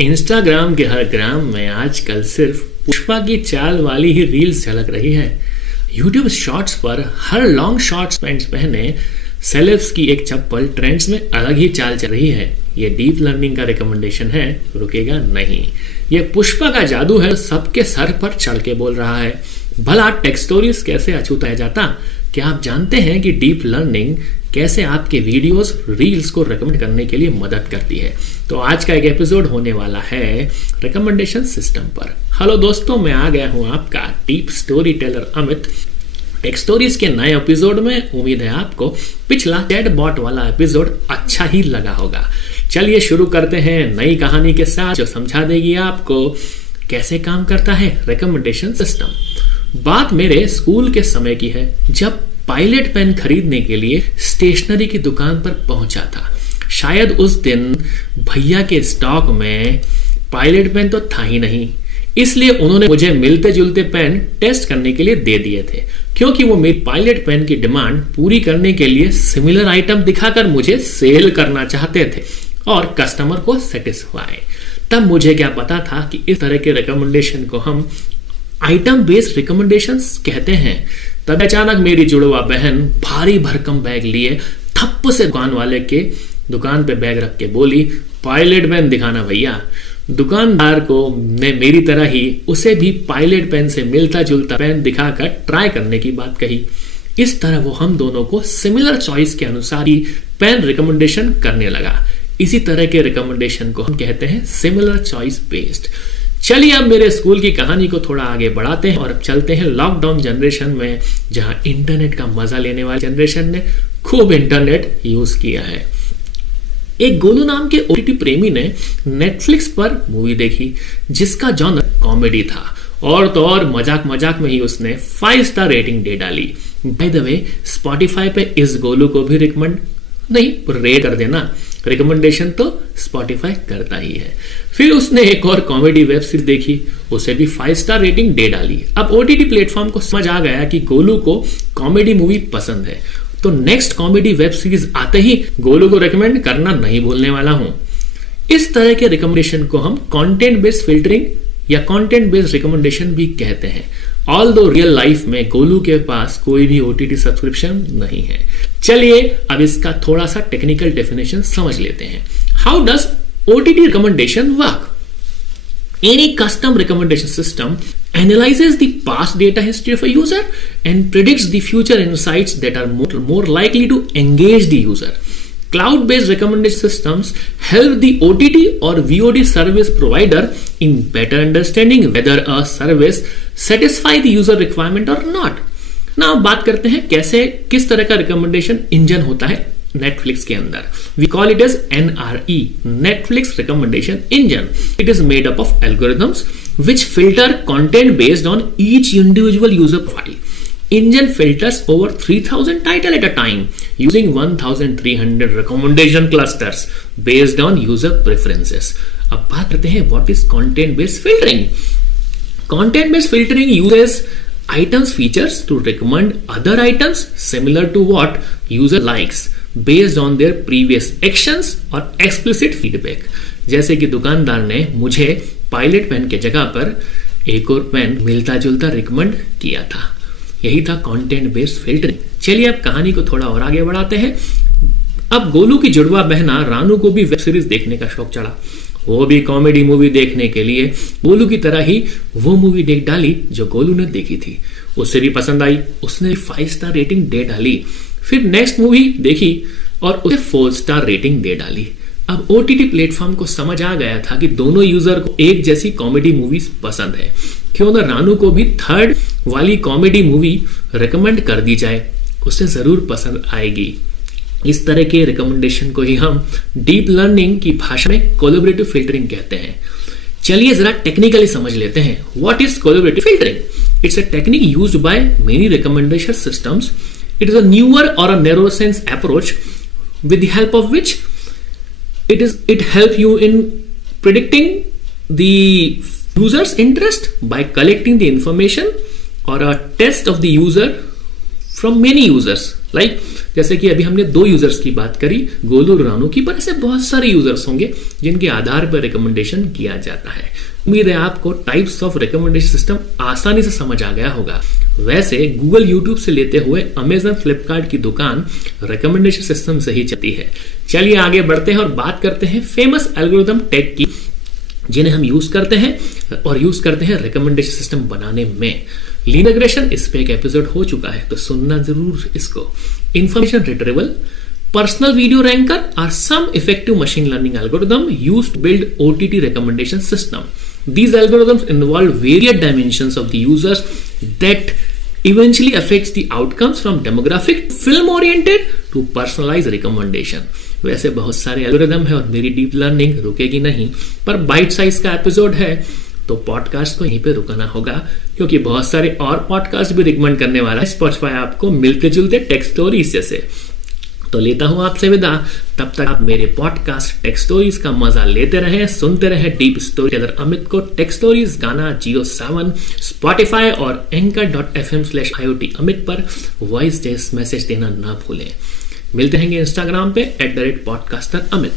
Instagram के हर ग्राम में आजकल सिर्फ पुष्पा की चाल वाली ही रील्स झलक रही है। यूट्यूब शॉर्ट्स पर हर लॉन्ग शॉर्ट्स पैंट्स पहने सेलेब्स की एक चप्पल ट्रेंड्स में अलग ही चाल चल रही है। ये डीप लर्निंग का रिकमेंडेशन है, रुकेगा नहीं। ये पुष्पा का जादू है, सबके सर पर चढ़ के बोल रहा है। भला टेक स्टोरीज कैसे अछूता जाता? क्या आप जानते हैं कि डीप लर्निंग कैसे आपके वीडियोस, रील्स को रिकमेंड करने के लिए मदद करती है? तो आज का एक एपिसोड होने वाला है रिकमेंडेशन सिस्टम पर। हेलो दोस्तों, मैं आ गया हूं आपका deep story teller Amit. Take stories के नए एपिसोड में उम्मीद है आपको पिछला चैट बॉट वाला एपिसोड अच्छा ही लगा होगा। चलिए शुरू करते हैं नई कहानी के साथ जो समझा देगी आपको कैसे काम करता है रिकमेंडेशन सिस्टम। बात मेरे स्कूल के समय की है, जब पायलट पेन खरीदने के लिए स्टेशनरी की दुकान पर पहुंचा था। शायद उस दिन भैया के स्टॉक में पायलट पेन तो था ही नहीं, इसलिए उन्होंने मुझे मिलते जुलते पेन टेस्ट करने के लिए दे दिए थे, क्योंकि वो मेरी पायलट पेन की डिमांड पूरी करने के लिए सिमिलर आइटम दिखाकर मुझे सेल करना चाहते थे और कस्टमर को सेटिस्फाई। तब मुझे क्या पता था कि इस तरह के रिकमेंडेशन को हम आइटम बेस्ड रिकमेंडेशंस कहते हैं। तब अचानक मेरी जुड़वा बहन भारी भरकम बैग लिए थप्प से दुकान पे बैग रख के बोली, पायलट पेन दिखाना भैया। दुकानदार को ने मेरी तरह ही उसे भी पायलट पेन से मिलता जुलता पेन दिखाकर ट्राई करने की बात कही। इस तरह वो हम दोनों को सिमिलर चॉइस के अनुसार ही पेन रिकमेंडेशन करने लगा। इसी तरह के रिकमेंडेशन को हम कहते हैं सिमिलर चॉइस बेस्ड। चलिए अब मेरे स्कूल की कहानी को थोड़ा आगे बढ़ाते हैं और अब चलते हैं लॉकडाउन जनरेशन में, जहां इंटरनेट का मजा लेने वाले जनरेशन ने खूब इंटरनेट यूज किया है। एक गोलू नाम के ओटीटी प्रेमी ने नेटफ्लिक्स पर मूवी देखी जिसका जॉनर कॉमेडी था, और तो और मजाक मजाक में ही उसने 5 स्टार रेटिंग दे डाली। बाय द वे, स्पॉटिफाई पे इस गोलू को भी रिकमेंड नहीं रेट कर देना, रिकमेंडेशन तो स्पॉटिफाई करता ही है। फिर उसने एक और कॉमेडी वेब सीरीज देखी, उसे भी 5 स्टार रेटिंग दे डाली। अब ओटीटी प्लेटफॉर्म को समझ आ गया कि गोलू को कॉमेडी मूवी पसंद है, तो नेक्स्ट कॉमेडी वेब सीरीज आते ही गोलू को रिकमेंड करना नहीं भूलने वाला हूं। इस तरह के रिकमेंडेशन को हम कंटेंट बेस्ड फिल्टरिंग या कंटेंट बेस्ड रिकमेंडेशन भी कहते हैं। ऑल्दो रियल लाइफ में गोलू के पास कोई भी ओटीटी सब्सक्रिप्शन नहीं है। चलिए अब इसका थोड़ा सा टेक्निकल डेफिनेशन समझ लेते हैं। How does OTT recommendation work? Any custom recommendation system analyzes the past data history of a user and predicts the future insights that are more likely to engage the user. Cloud-based recommendation systems help the OTT or VOD service provider in better understanding whether a service satisfy the user requirement or not. Now बात करते हैं किस तरह का recommendation engine होता है Netflix के अंदर। We call it as NRE, Netflix Recommendation Engine. It is made up of algorithms which filter content based on each individual user profile. Engine filters over 3000 titles at a time using 1300 recommendation clusters based on user preferences. अब बात करते हैं what is content based filtering. Content based filtering uses items features to recommend other items similar to what user likes based on their previous actions और explicit feedback। जैसे कि दुकानदार ने मुझे पायलट पेन के जगह पर एक और पेन मिलता जुलता रिकमेंड किया था। यही था कंटेंट बेस्ड फिल्टरिंग। चलिए अब कहानी को थोड़ा और आगे बढ़ाते हैं। अब गोलू की जुड़वा बहना रानू को भी वेब सीरीज देखने का शौक चढ़ा। वो भी कॉमेडी मूवी देखने के लिए गोलू की तरह ही वो मूवी देख डाली जो गोलू ने देखी थी। उसे भी पसंद आई, उसने 5 स्टार रेटिंग दे डाली। फिर नेक्स्ट मूवी देखी और उसे 4 स्टार रेटिंग दे डाली। अब ओटीटी प्लेटफॉर्म को समझ आ गया था कि दोनों यूजर को एक जैसी कॉमेडी मूवीज पसंद है, क्यों ना रानू को भी 3rd वाली कॉमेडी मूवी रिकमेंड कर दी जाए, उसे जरूर पसंद आएगी। इस तरह के रिकमेंडेशन को ही हम डीप लर्निंग की भाषा में कोलैबोरेटिव फिल्टरिंग कहते हैं। चलिए जरा टेक्निकली समझ लेते हैं what is collaborative filtering. It's a technique used by many recommendation systems. It is a newer or a narrow sense approach with the help of which it helps you in predicting the user's interest by collecting the information or a test of the user from many users. Like जैसे कि अभी हमने 2 users की बात करी, गोलू और रानू की, पर ऐसे बहुत सारे यूजर्स होंगे जिनके आधार पर रिकमेंडेशन किया जाता है। उम्मीद है आपको टाइप्स ऑफ रिकमेंडेशन सिस्टम आसानी से समझ आ गया होगा। वैसे गूगल यूट्यूब से लेते हुए अमेजन फ्लिपकार्ट की दुकान रिकमेंडेशन सिस्टम से ही चलती है। चलिए आगे बढ़ते हैं और बात करते हैं फेमस एल्गोरिथम टेक की, जिन्हें हम यूज करते हैं रिकमेंडेशन सिस्टम बनाने में। लीन रिग्रेशन, इस पे एक एपिसोड हो चुका है तो सुनना जरूर इसको। Information retrieval, personal video ranker are some effective machine learning algorithm used to build OTT recommendation system. These algorithms involve various dimensions of the users that eventually affects the outcomes from demographic, film oriented to personalized recommendation. वैसे बहुत सारे algorithm है और मेरी deep learning रुकेगी नहीं, पर bite size का एपिसोड है तो पॉडकास्ट को यहीं पे रुकना होगा, क्योंकि बहुत सारे और पॉडकास्ट भी रिकमेंड करने वाला है स्पॉटिफाई आपको मिलते जुलते टेक स्टोरीज जैसे। तो लेता हूं आपसे विदा, तब तक आप मेरे पॉडकास्ट टेक स्टोरीज का मजा लेते रहे, सुनते रहे डीप स्टोरी टेलर अमित को। टेक स्टोरीज गाना जियो7, स्पॉटिफाई और anchor.fm/IoT अमित पर वॉइस मैसेज देना ना भूलें। मिलते हैं इंस्टाग्राम पे @podcaster अमित।